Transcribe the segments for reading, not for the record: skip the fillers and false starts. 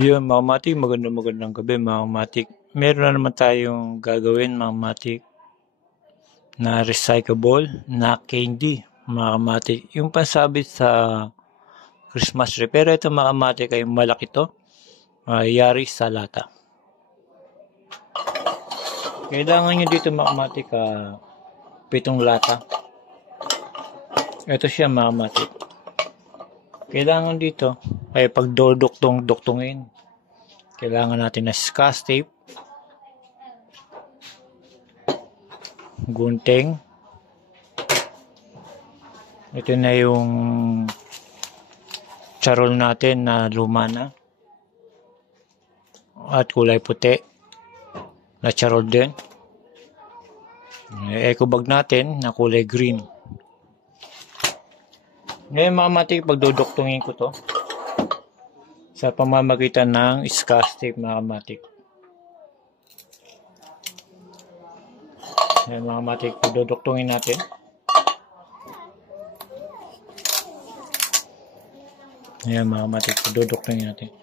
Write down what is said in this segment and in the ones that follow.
Yun mga matik, magandang gabi mga matik. Meron na naman tayong gagawin mga matik na recyclable na candy mga matik. Yung pansabit sa Christmas tree. Pero ito mga matik ay malaki to. Yari sa lata. Kailangan nyo dito mga matik 7 lata. Ito siya mga matik. Kailangan dito ay pagdodoktong-doktongin. Kailangan natin na scotch tape, gunting. Ito na yung charol natin na luma na at kulay puti na charol din. Eco bag natin na kulay green. Ngayon mga matik, pagdodoktongin ko to sa pamamagitan ng scotch tape mga matik. Ngayon mga matik, pagdodoktongin natin. Ayan mga matik, pagdodoktongin natin.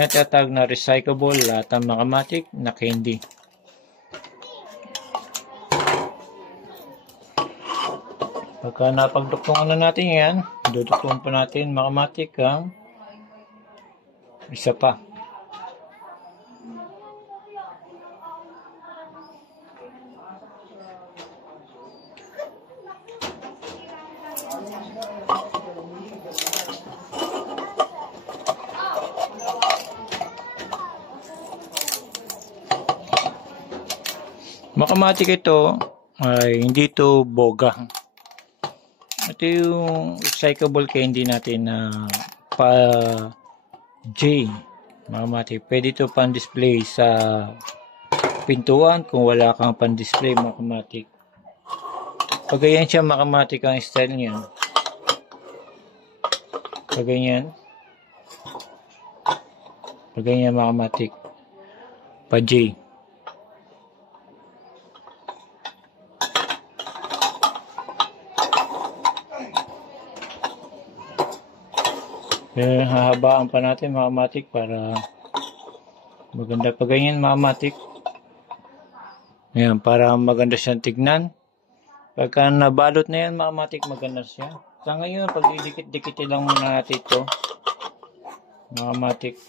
Yan tinatawag na recyclable lata mga matik na candy. Pagka napagdoktongan na natin yan, duduktongan pa natin mga matik ang isa pa. Makamatik ito ay hindi ito boga. Ito yung recyclable candy natin na pa J. Makamatik. Pwede ito pan-display sa pintuan kung wala kang pan-display makamatik. Pagayan siya makamatik ang style niya. Paganyan. Paganyan makamatik. Pa J. Hahabaan pa natin mga matik para maganda pa ganyan mga matik. Ayan, para maganda siyang tignan. Pagka nabalot na yan mga matik, maganda siya. Sa ngayon, pag didikit-dikit lang muna natin ito mga matik.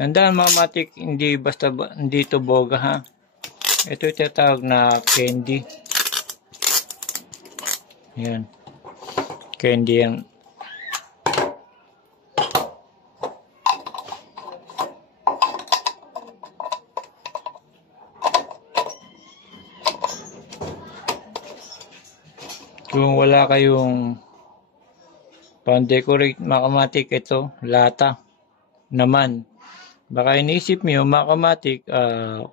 Nandaan mga matik, hindi basta hindi ito boga ha. Ito yung tinatawag na candy. Ayan. Candy yan. Kung wala kayong pan-decorate makamatik, ito lata naman. Baka iniisip nyo makamatik,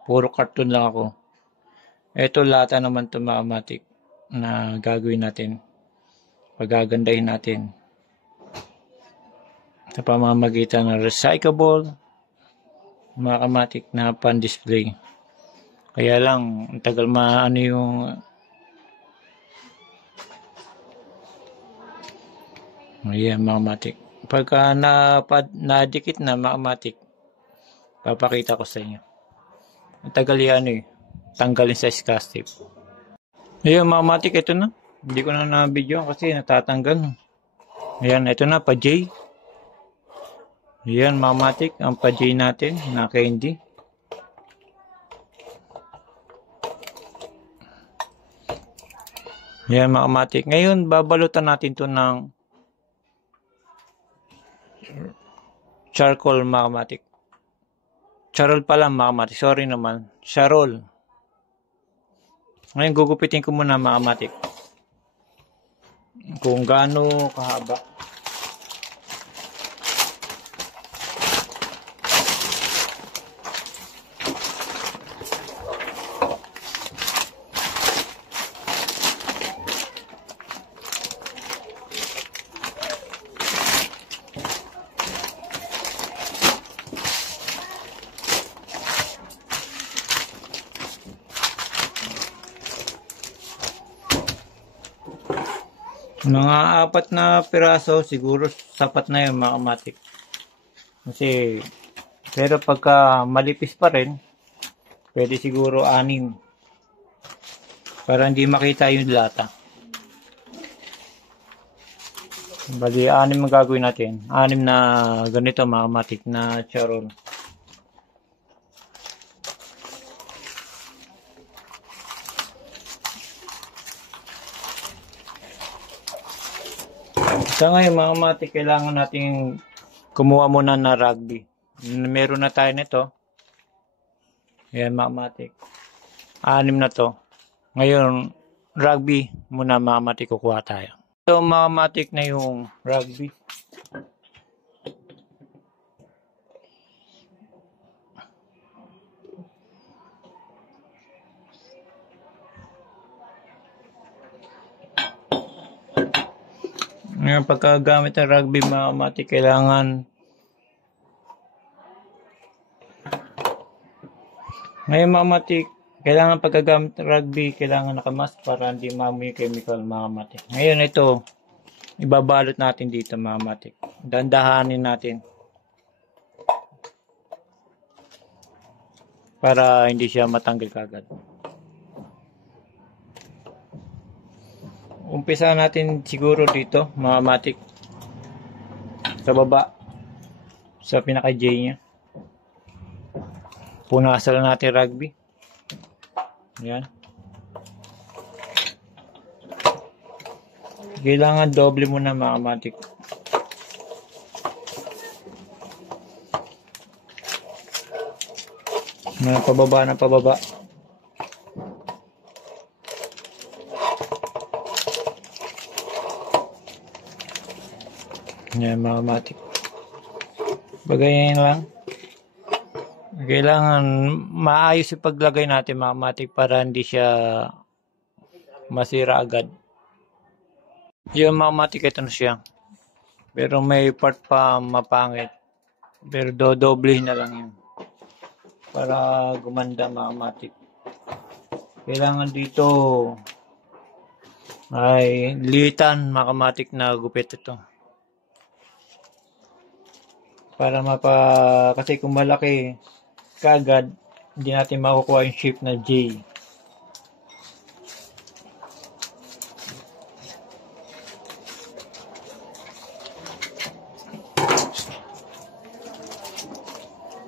puro carton lang ako. Ito lata naman ito makamatik na gagawin natin. Pagagandahin natin sa pamamagitan ng recyclable makamatik na pan-display. Kaya lang ang tagal maano yung ayan makamatik. Pagka nadikit na makamatik, papakita ko sa inyo. Ang tagal yan tanggalin sa scotch tape. Ayan makamatik, ito na. Hindi ko na na-video kasi natatanggal. Ayan, ito na, pa-J. Ayan, makamatik, ang pa-J natin na candy. Ayan, makamatik. Ngayon, babalutan natin to ng charcoal makamatik. Charol pala makamatik. Sorry naman. Charol. Ngayon, gugupitin ko muna makamatik. Kung gaano kahaba. Mga 4 na piraso siguro sapat na yun mga kamatik. Kasi, pero pagka malipis pa rin, pwede siguro 6. Para hindi makita yung lata. Bali, 6 ang gagawin natin. 6 na ganito mga kamatik na charon. Sa ngayon mga kamatik, kailangan natin kumuha muna na rugby. Meron na tayo nito. Ayan mga kamatik. 6 na to. Ngayon, rugby muna mga kamatik kukuha tayo. Ito mga kamatik na yung rugby. Ngayon, pagkagamit ng rugby mga kamatik, kailangan pagkagamit ng rugby, kailangan nakamask para hindi maamoy yung chemical mga kamatik. Ngayon ito, ibabalot natin dito mga kamatik. Dandahanin natin. Para hindi siya matanggal kagad. Umpisa natin siguro dito mga kamatik. Sa baba. Sa pinaka-J niya. Punasan lang natin rugby. Ayan. Kailangan doble muna mga kamatik. Pababa na pababa. Yan mga kamatik. Bagayan lang. Kailangan maayos yung paglagay natin mga kamatik para hindi siya masira agad. Yung mga kamatik, ito na siya. Pero may part pa mapangit. Pero dodoblehin na lang yun. Para gumanda mga kamatik. Kailangan dito ay litan mga kamatik na gupit ito. Para kasi kung malaki kagad, hindi natin makukuha yung shape na J.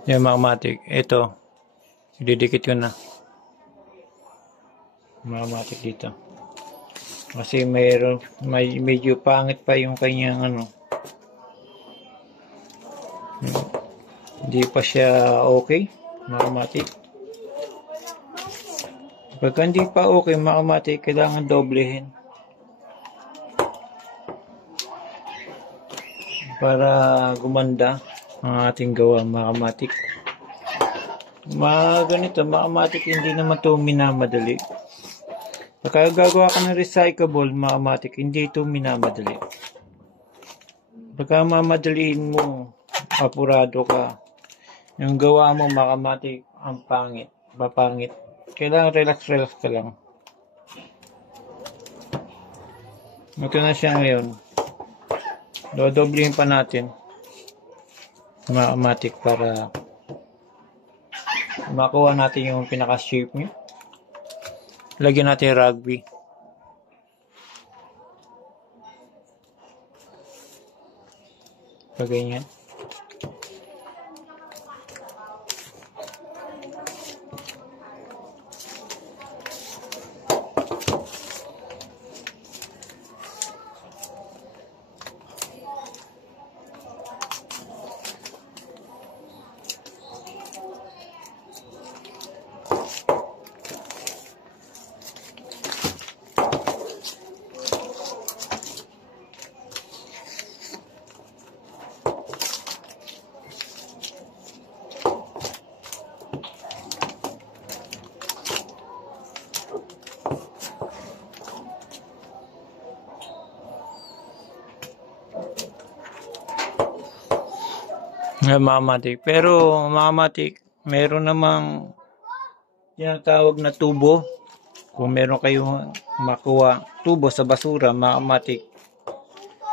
Yan mga kamatik. Ito. Didikit ko na. Mga kamatik dito. Kasi medyo pangit pa yung kanyang ano. Hindi pa siya okay. Mga kamatik. Pagka hindi pa okay mga kamatik, kailangan doblehin. Para gumanda ang ating gawa mga kamatik. Ganito mga kamatik, hindi naman ito minamadali. Pagka gagawa ka ng recyclable mga kamatik, hindi ito minamadali. Pagka mamadaliin mo, apurado ka, yung gawa mo mga kamatik, ang pangit, mapangit. Kailangan relax ka lang. Ito na siya ngayon. Dodoblehin pa natin mga kamatik para makuha natin yung pinaka-shape niya. Lagyan natin rugby. Ganyan. Mga kamatik. Pero mga kamatik, meron namang tinatawag na tubo. Kung meron kayong makuha tubo sa basura, mga kamatik,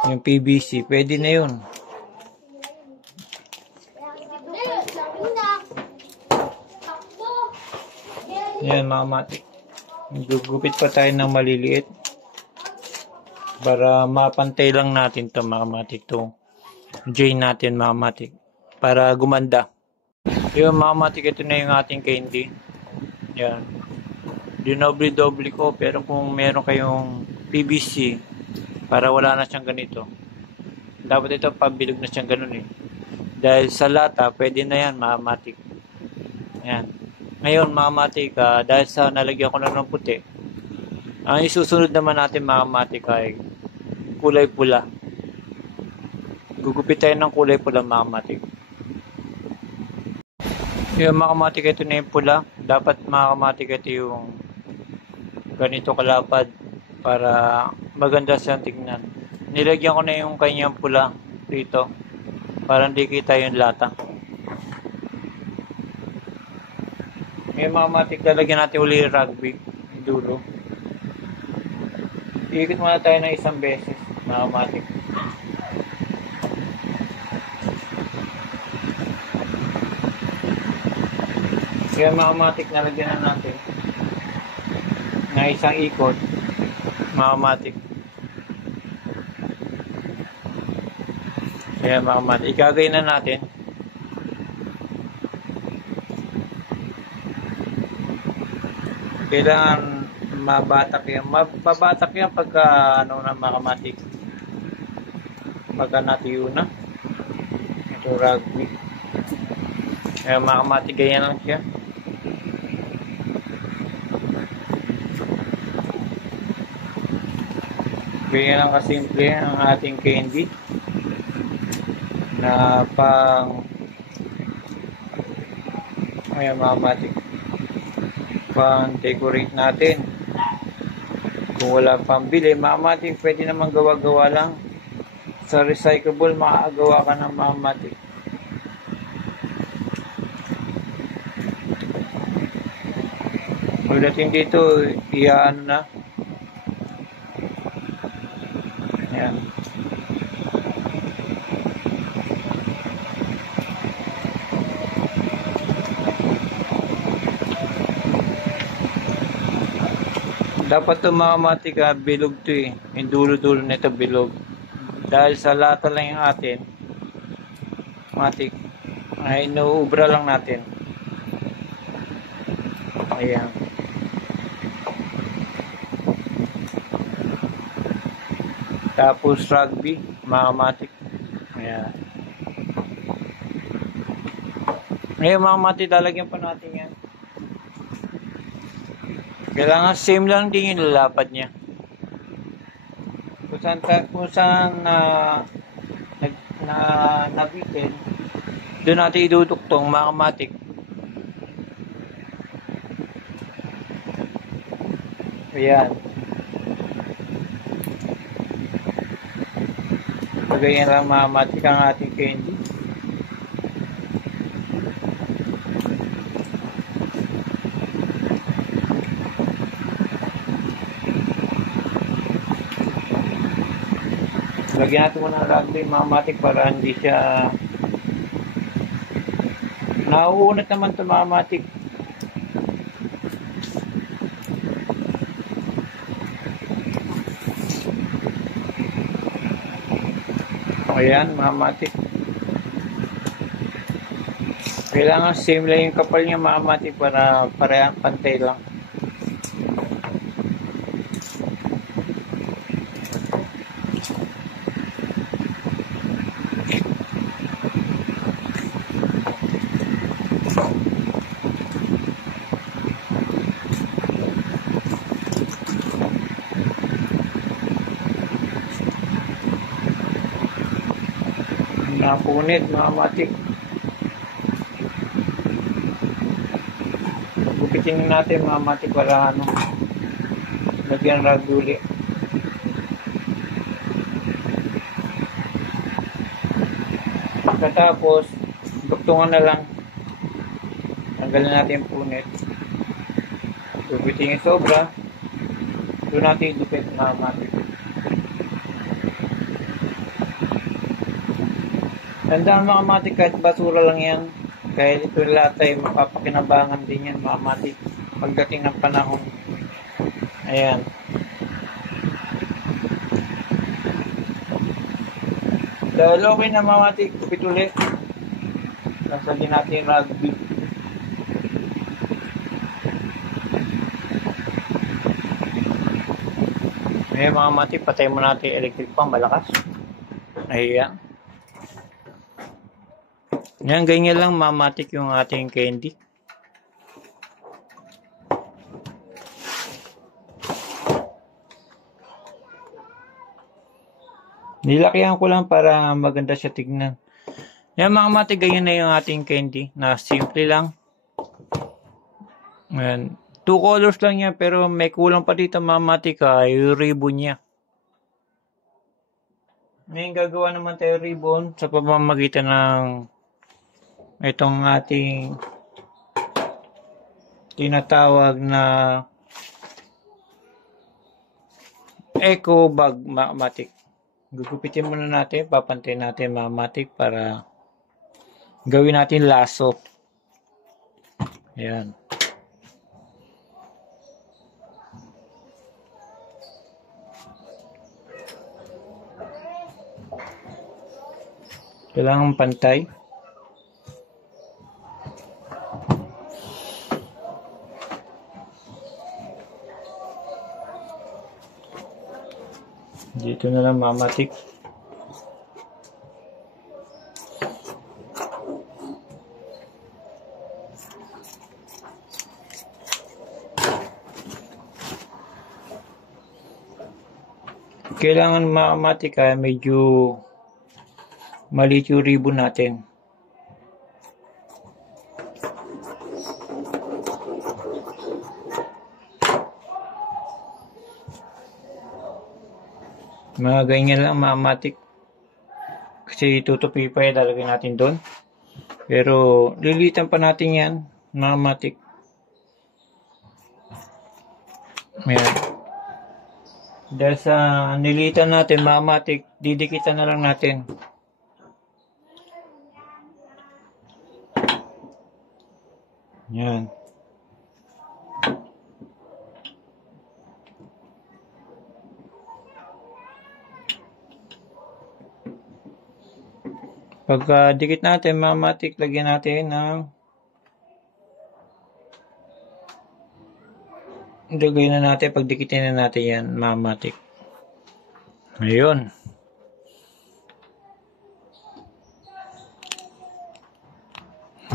yung PVC, pwede na yun. Yan mga matik. Gugupit pa tayo ng maliliit para mapantay lang natin to mga matik, to join natin mga matik para gumanda. Yung mga matik, ito na yung ating candy. Yan, dinoble-doble ko, pero kung meron kayong PVC para wala na siyang ganito, dapat ito pabilog na siyang ganun eh, dahil sa lata pwede na yan mga matik. Yan. Ngayon mga matik, dahil sa nalagyan ko na ng puti, ang isusunod naman natin mga matik ay kulay pula. Gugupit tayo ng kulay pula mga matik. Yung mga matik, ito na yung pula. Dapat mga matik, ito yung ganito kalapad para maganda siyang tignan. Nilagyan ko na yung kanyang pula dito para hindi kita yung lata. Yung mga matik, lalagyan natin uli yung rugby yung dulo. Iikot muna tayo ng isang beses mga matik. Kaya mga matik, nalagyan na natin na isang ikot mga matik. Kaya mga matik, ikagay na natin. Kailangan mabatak yan. Mabatak yan pagka ano na mga matik, pagka natuyo na ito rugby. Kaya mga matik, ganyan lang siya. Ganyan lang kasimple ang ating candy na pang ayan mga matik, pang decorate natin. Kung wala pang bili mga matik, pwede naman gawa-gawa lang sa recyclable, makagawa ka ng mga matik. Pagdating dito, iyaan na. Ayan. Dapat ito mga matik, bilog to eh. Yung dulo-dulo nito bilog. Dahil sa lata lang yung atin, matik, ay inuubra lang natin. Ayan. Tapos rugby, mga matik. Ayan. Ngayon mga matik, lalagyan pa natin yan. Kailangan same lang din yung lalapad niya. Kung saan nabitin, doon natin iduduktong mga matik. Ayan. Ganyan lang mga matik ang ating candy. Lagyan natin muna ng rugby mga matik para hindi siya nauunat naman ito mga matik. Ayan mga matik. Kailangan same lang yung kapal niya mga matik para parehang pantay lang. Napunit mga matik. Gupitin natin mga matik para lagyan rugby uli. Pagkatapos duktungan na lang, tanggalin natin yung punit. Gupitin yung sobra, doon natin idupit mga matik. Tandaan mga matik, kahit basura lang yan. Kahit ito lahat ay mapapakinabangan din yan mga matik. Pagdating ng panahon. Ayan. Dahil okay na mga matik, kupit ulit. Nasali natin yung rugby. Ayan mga matik, patay mo natin yung electric pan, malakas. Ayan. Yan, ganyan lang mamatik yung ating candy. Nilakihan ko lang para maganda siya tignan. Yan mga matik, ganyan na yung ating candy na simple lang. Ayan. 2 colors lang yan pero may kulang pa dito mga matik, yung ribbon niya. Ngayon gagawa naman tayo ribbon sa pamamagitan ng itong ating tinatawag na eco bag matik. Gugupitin muna natin, papantayin natin matik para gawin natin laso. Ayan. Kailangan pantay. Dito na lang mamatik. Kailangan mamatik medyo maliit yung ribbon natin. Mga ganyan lang mamatik. Kasi tutupi pa yan, lalagay natin doon. Pero lilitan pa natin yan, mamatik. Ayan. Dahil sa nilitan natin mamatik, didikitan na lang natin. Yan. Pagka dikit natin mamatik, lagyan natin ng ilagay na natin, pagdikitin na natin yan mamatik. Ayun.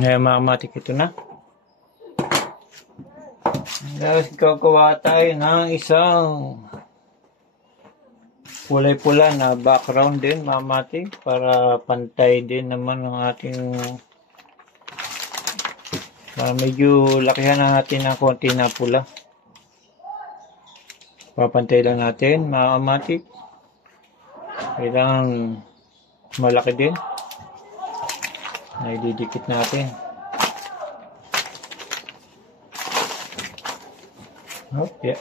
Ngayon mamatik, ito na. Tapos gagawa tayo ng isang kulay pula na background din mamatik para pantay din naman ng ating medyo lakihan na natin ng konti na pula. Papantay lang natin mamatik. Kailangan malaki din. Naididikit natin. Okay.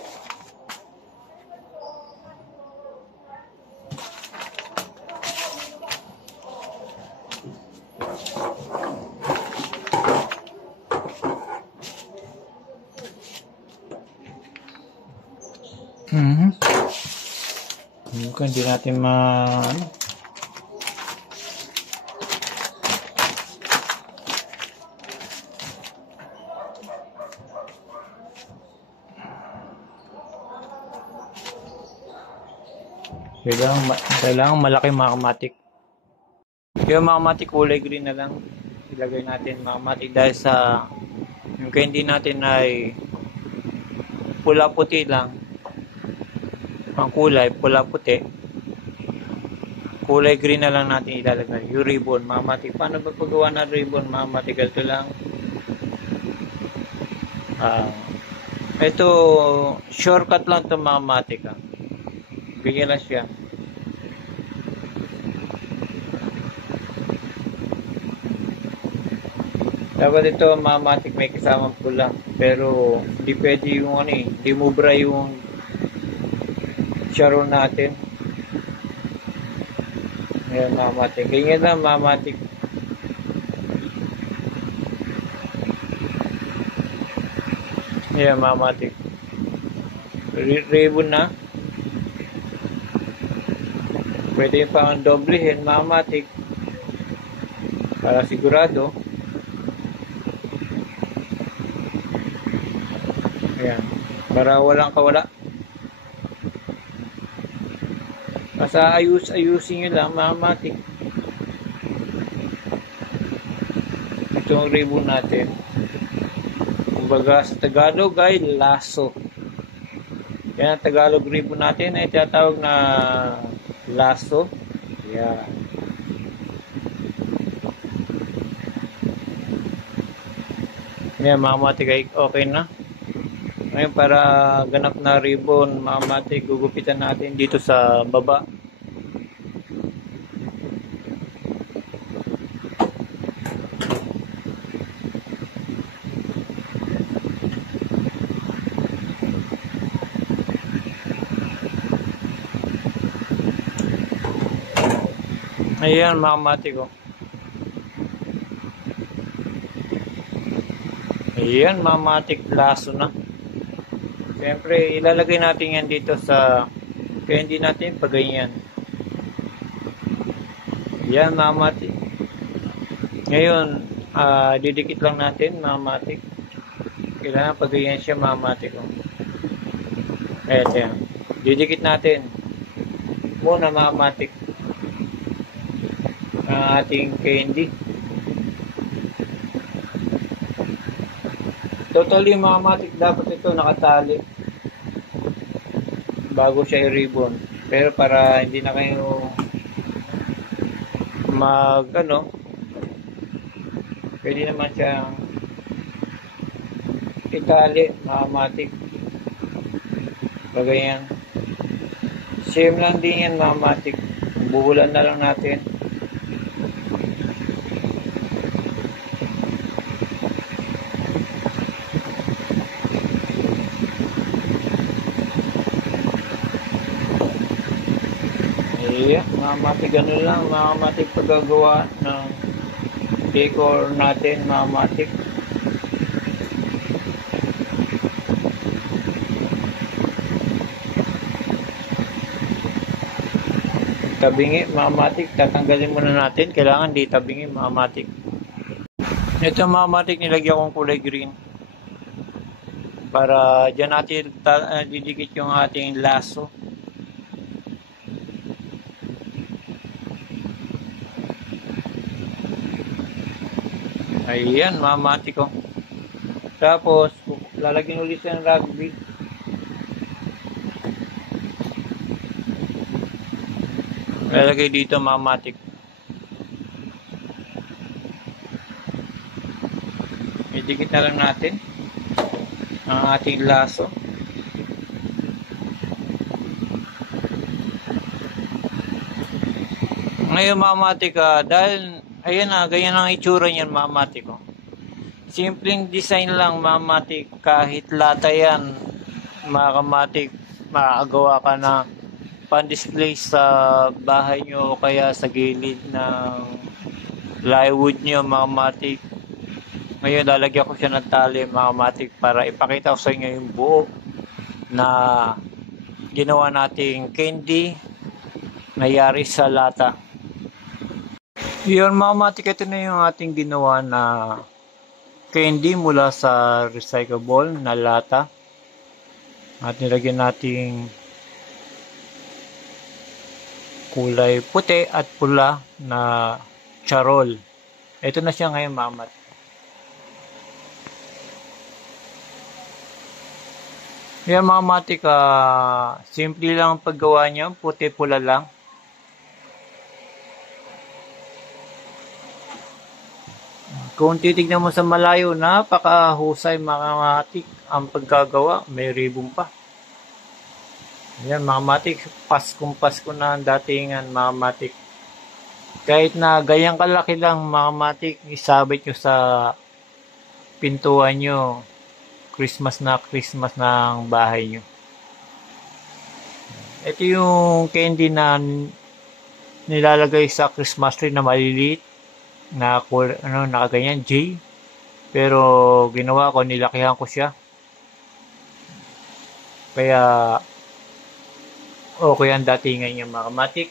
Mungkin hindi natin kailangan malaki mga kamatik. Kaya mga kamatik, kulay green na lang ilagay natin mga kamatik dahil sa yung candy natin ay pula-puti lang. Ang kulay pula-puti. Kulay green na lang natin ilalagay. Yung ribbon mga kamatik. Paano ba paggawa ng ribbon mga kamatik? Ito lang. Ito shortcut lang ito mga kamatik. Bigyan lang siya. Dapat ito mamatik may kasamang pula. Pero hindi pwede yung hindi mubra yung sharon natin. Ayan, mga matik. Ganyan lang, mga matik. Ayan, mga matik. Ribbon na. Pwede pang doblehin, mga matik. Para sigurado. Ayan. Para walang kawala. Basta ayusin nyo lang, mga matik. Itong ribbon natin. Kumbaga sa Tagalog ay laso. Yan ang Tagalog ribbon natin ay tinatawag na laso. Yan. Yan, mga matik ay okay na. Ngayon para ganap na ribbon, mga matik, gugupitan natin dito sa baba. Ayan, mga matik ko. Ayan, mga matik, laso na. Siyempre, ilalagay natin yan dito sa, kaya hindi natin paganyan. Yan, mga matik. Ngayon, didikit lang natin, mga matik. Kailangan paganyan siya, mga matik. Ayan. Didikit natin. Muna, mga matik. Ang ating candy. Totally, mga matik, dapat ito nakatali bago siya i-ribbon. Pero para hindi na kayo pwede naman siyang itali, mga matik. Bagayan. Same lang din yan, mga matik. Buhulan na lang natin. Ayan, mga matik, ganun lang, mga matik, paggagawa ng decor natin, mga matik. Tabingi, mga matik, tatanggalin muna natin. Kailangan di tabingi, mga matik. Ito, mga matik, nilagyan kong kulay green. Para dyan natin didikit yung ating laso. Ayan, mga matik ko. Tapos, lalagyan ulit ng rugby. Lalagay dito, mga matik. Idikit na lang natin ang ating laso. Ngayon, mga matik, dahil ayan na, ganyan ang itsura niyan, mga matik ko. Simpleng design lang, mga matik. Kahit lata yan, mga kamatik, makakagawa ka na pan-display sa bahay nyo o kaya sa gilid ng plywood nyo, mga matik. Ngayon, lalagyan ko siya ng tali, mga matik, para ipakita ko sa inyo yung buo na ginawa nating candy nangyari sa lata. Yun, mga matik, ito na yung ating ginawa na candy mula sa recyclable na lata. At nilagyan nating kulay puti at pula na charol. Ito na siya ngayon, mga matik. Yan, mga matik, simple lang ang paggawa niya, puti-pula lang. Kung titignan mo sa malayo, napakahusay, mga matik, ang paggagawa. May ribbon pa. Yan, mga matik, Pasko na ang datingan, mga matik. Kahit na gayang kalaki lang, mga matik, isabit nyo sa pintuan nyo. Christmas ng bahay nyo. Ito yung candy na nilalagay sa Christmas tree na maliliit na nakaganyan J. Pero ginawa ko, nilakihan ko siya. Kaya okay ang datingan niya mga kamatik.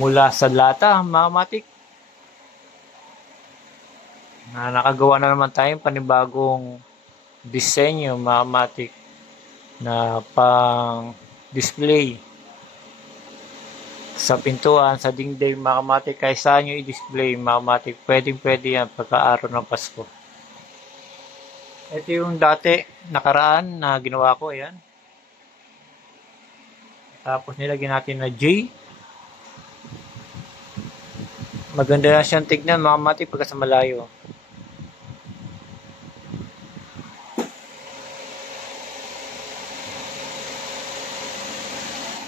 Mula sa lata mga kamatik, na nakagawa na naman tayong panibagong disenyo mga kamatik na pang display sa pintuan, sa dingding mga kamatik. Kahit saan nyo i-display mga kamatik, pwede yan pagka-araw ng Pasko. Ito yung dati nakaraan na ginawa ko, ayan. Tapos nilagyan natin na J. Maganda na siyang tignan mga kamatik pagka sa malayo.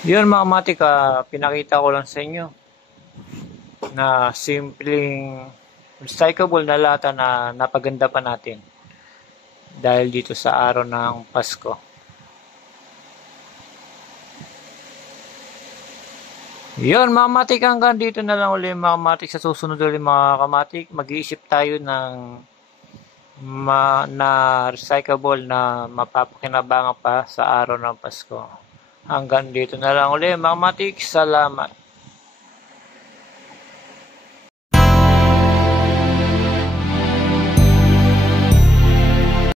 Yun mga kamatik, pinakita ko lang sa inyo na simpleng recyclable na lata na napaganda pa natin dahil dito sa araw ng Pasko. Yun mga kamatik, hanggang dito na lang ulit mga kamatik. Sa susunod ulit mga kamatik, mag-iisip tayo ng na recyclable na mapapakinabangan pa sa araw ng Pasko. Hanggang dito na lang ulit mga kamatik. Salamat.